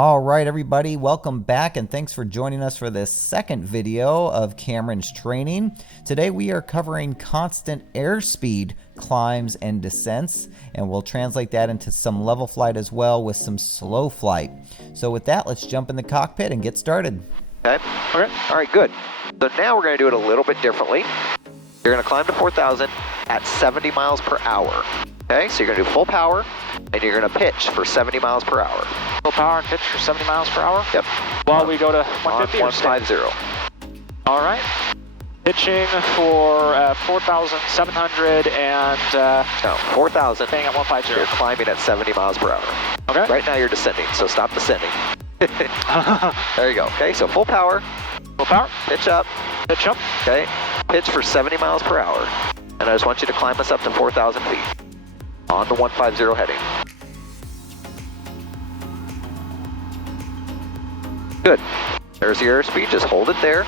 All right, everybody, welcome back and thanks for joining us for this second video of Kamran's training. Today we are covering constant airspeed climbs and descents, and we'll translate that into some level flight as well with some slow flight. So with that, let's jump in the cockpit and get started. Okay, all right, good. So now we're going to do it a little bit differently. You're going to climb to 4,000 at 70 miles per hour. Okay, so you're going to do full power, and you're going to pitch for 70 miles per hour. Full power and pitch for 70 miles per hour? Yep. While we go to 150 or 150. All right. Pitching for 4,700 and... no, 4,000. Staying at 150. You're climbing at 70 miles per hour. Okay. Right now you're descending, so stop descending. There you go. Okay, so full power. Full power. Pitch up. Pitch up. Okay, pitch for 70 miles per hour. And I just want you to climb us up to 4,000 feet on the 150 heading. Good. There's your airspeed. Just hold it there.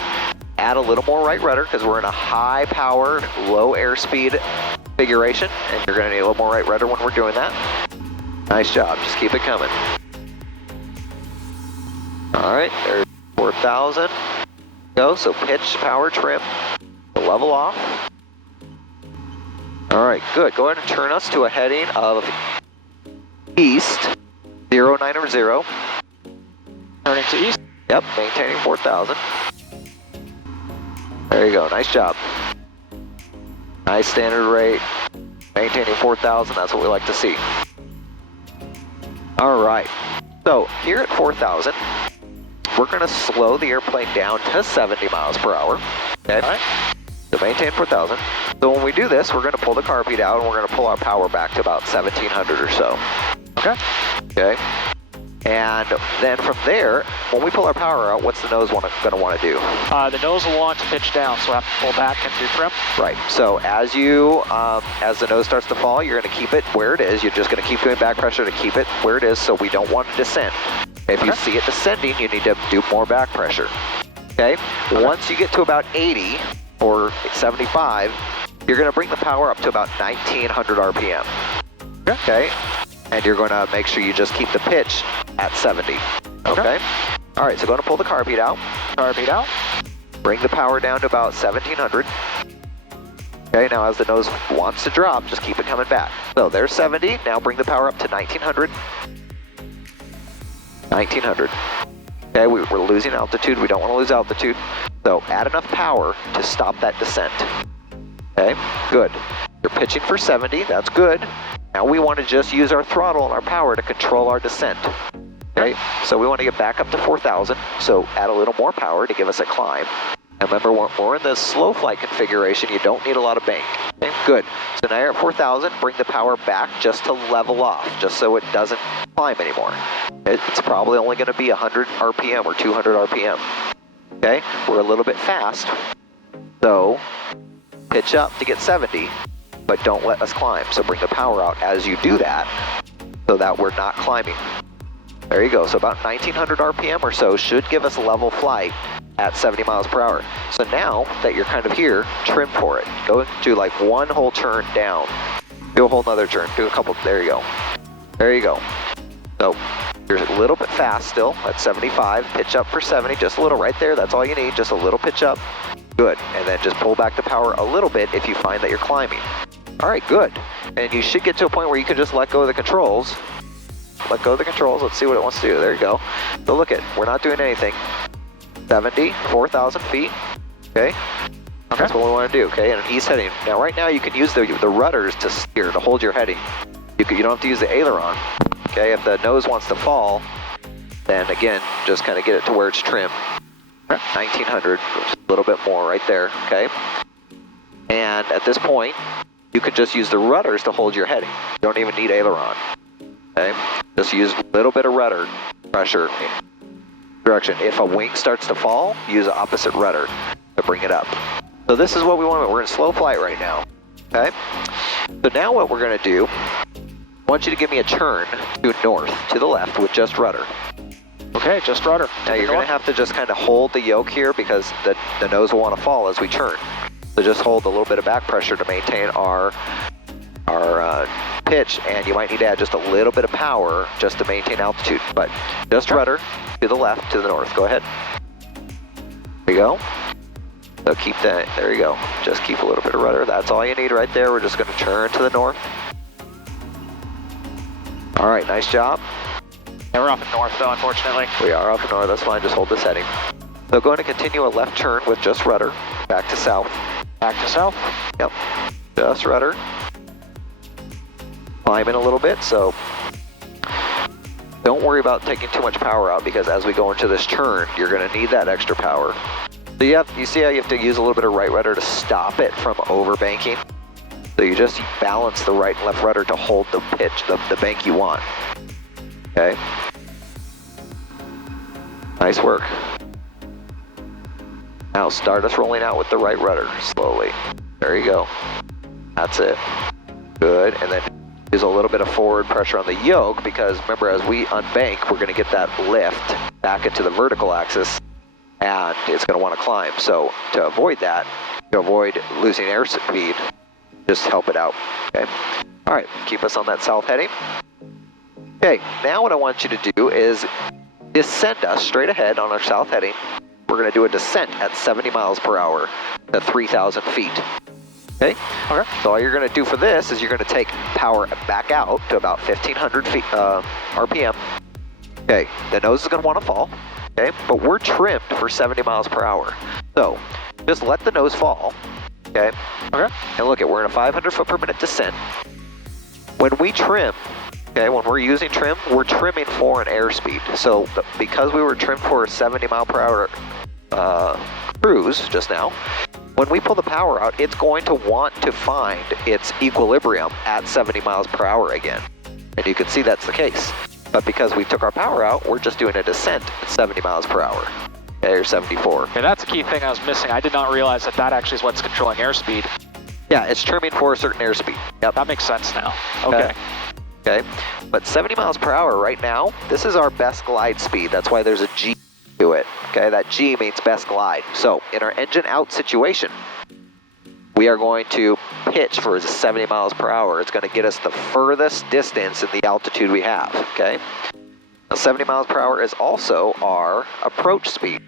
Add a little more right rudder because we're in a high power, low airspeed configuration, and you're going to need a little more right rudder when we're doing that. Nice job. Just keep it coming. All right, there's 4,000. Go. So pitch, power, trim, level off. All right, good. Go ahead and turn us to a heading of east, 090. Turning to east. Yep, maintaining 4,000. There you go, nice job. Nice standard rate, maintaining 4,000, that's what we like to see. All right, so here at 4,000, we're gonna slow the airplane down to 70 miles per hour, okay? All right. So maintain 4,000. So when we do this, we're going to pull the cockpit out and we're going to pull our power back to about 1,700 or so. Okay. Okay. And then from there, when we pull our power out, what's the nose going to want to do? The nose will want to pitch down, so we'll have to pull back and do trim. Right. So as the nose starts to fall, you're going to keep it where it is. You're just going to keep doing back pressure to keep it where it is, so we don't want to descend. If you see it descending, you need to do more back pressure. Okay. Once you get to about 80 or 75, you're going to bring the power up to about 1,900 RPM. Okay. And you're going to make sure you just keep the pitch at 70. Okay. All right, so going to pull the cockpit out. Cockpit out. Bring the power down to about 1,700. Okay, now as the nose wants to drop, just keep it coming back. So there's 70. Now bring the power up to 1,900. 1,900. Okay, we're losing altitude. We don't want to lose altitude. So add enough power to stop that descent. Okay, good. You're pitching for 70. That's good. Now we want to just use our throttle and our power to control our descent. Okay, so we want to get back up to 4,000. So add a little more power to give us a climb. And remember, we're in the slow flight configuration. You don't need a lot of bank. Okay, good. So now you're at 4,000. Bring the power back just to level off, just so it doesn't climb anymore. It's probably only going to be 100 RPM or 200 RPM. Okay, we're a little bit fast. So pitch up to get 70, but don't let us climb. So bring the power out as you do that so that we're not climbing. There you go. So about 1,900 RPM or so should give us a level flight at 70 miles per hour. So now that you're kind of here, trim for it. Go do like one whole turn down. Do a whole nother turn. Do a couple. There you go. There you go. So you're a little bit fast still at 75. Pitch up for 70. Just a little right there. That's all you need. Just a little pitch up. Good. And then just pull back the power a little bit if you find that you're climbing. All right, good. And you should get to a point where you can just let go of the controls. Let go of the controls. Let's see what it wants to do. There you go. So look at, we're not doing anything. 70, 4,000 feet. Okay. That's what we want to do. Okay. And he's heading. Now, right now, you can use the rudders to steer, to hold your heading. You don't have to use the aileron. Okay. If the nose wants to fall, then again, just kind of get it to where it's trimmed. 1,900, a little bit more right there. Okay. And at this point, you could just use the rudders to hold your heading. You don't even need aileron. Okay. Just use a little bit of rudder pressure direction. If a wing starts to fall, use the opposite rudder to bring it up. So this is what we want. We're in slow flight right now. Okay. So now what we're going to do, I want you to give me a turn to north, to the left with just rudder. Okay, just rudder. Now you're going to have to just kind of hold the yoke here because the nose will want to fall as we turn. So just hold a little bit of back pressure to maintain our pitch, and you might need to add just a little bit of power just to maintain altitude. But just rudder to the left, to the north. Go ahead. There you go. So keep that. There you go. Just keep a little bit of rudder. That's all you need right there. We're just going to turn to the north. All right, nice job. Yeah, we're off in north though, unfortunately. We are off in north. That's fine. Just hold this heading. So going to continue a left turn with just rudder. Back to south. Back to south. Yep. Just rudder. Climbing a little bit, so don't worry about taking too much power out, because as we go into this turn, you're going to need that extra power. So you see how you have to use a little bit of right rudder to stop it from overbanking? So you just balance the right and left rudder to hold the pitch, the bank you want. Okay? Nice work. Now start us rolling out with the right rudder, slowly. There you go. That's it. Good, and then use a little bit of forward pressure on the yoke, because remember, as we unbank, we're going to get that lift back into the vertical axis, and it's going to want to climb. So to avoid that, to avoid losing airspeed, just help it out. Okay. All right, keep us on that south heading. Okay, now what I want you to do is descend us straight ahead on our south heading. We're going to do a descent at 70 miles per hour at 3,000 feet. Okay? Okay. So all you're going to do for this is you're going to take power back out to about 1,500 feet, RPM. Okay, the nose is going to want to fall, okay? But we're trimmed for 70 miles per hour. So just let the nose fall, okay? Okay. And look, we're in a 500 foot per minute descent. When we trim, okay, when we're using trim, we're trimming for an airspeed. So because we were trimmed for a 70 mile per hour cruise just now, when we pull the power out, it's going to want to find its equilibrium at 70 miles per hour again. And you can see that's the case. But because we took our power out, we're just doing a descent at 70 miles per hour. Okay, or 74. Okay, that's a key thing I was missing. I did not realize that that actually is what's controlling airspeed. Yeah, it's trimming for a certain airspeed. Yep. That makes sense now. Okay. Okay, but 70 miles per hour right now, this is our best glide speed. That's why there's a G to it. Okay, that G means best glide. So in our engine out situation, we are going to pitch for 70 miles per hour. It's going to get us the furthest distance in the altitude we have. Okay, now 70 miles per hour is also our approach speed.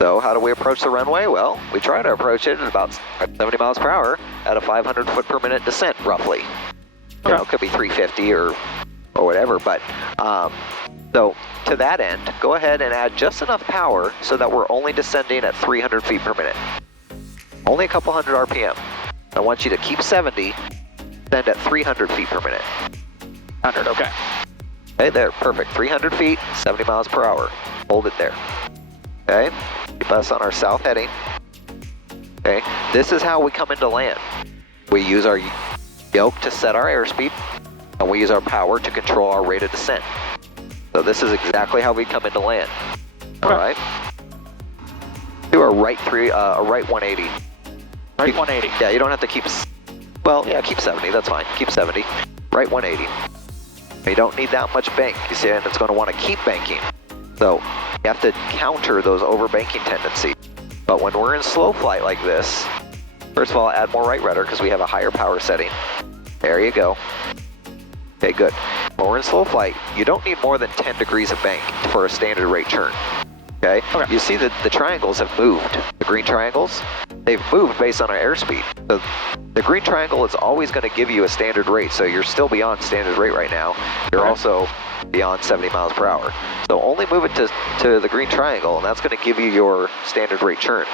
So how do we approach the runway? Well, we try to approach it at about 70 miles per hour at a 500 foot per minute descent, roughly. You know, it could be 350 or whatever, but so to that end, go ahead and add just enough power so that we're only descending at 300 feet per minute. Only a couple hundred RPM. I want you to keep 70, descend at 300 feet per minute. 100, okay. Okay, there, perfect. 300 feet, 70 miles per hour. Hold it there. Okay, keep us on our south heading. Okay, this is how we come into land. We use our yoke to set our airspeed, and we use our power to control our rate of descent. So this is exactly how we come into land. All right. Do a right 180. Right 180. Yeah, you don't have to keep. Well, yeah, keep 70. That's fine. Keep 70. Right 180. You don't need that much bank. You see, and it's going to want to keep banking. So you have to counter those overbanking tendencies. But when we're in slow flight like this, first of all, add more right rudder because we have a higher power setting. There you go. Okay, good. When we're in slow flight, you don't need more than 10 degrees of bank for a standard rate turn. Okay? You see that the triangles have moved. The green triangles, they've moved based on our airspeed. So the green triangle is always going to give you a standard rate. So you're still beyond standard rate right now. You're also beyond 70 miles per hour. So only move it to the green triangle, and that's going to give you your standard rate turn.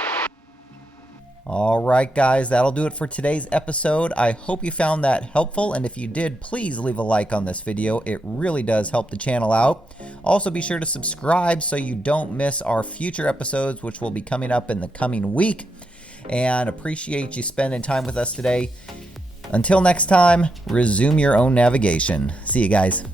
All right, guys, that'll do it for today's episode. I hope you found that helpful, and if you did, please leave a like on this video. It really does help the channel out. Also, be sure to subscribe so you don't miss our future episodes, which will be coming up in the coming week. And appreciate you spending time with us today. Until next time, resume your own navigation. See you guys.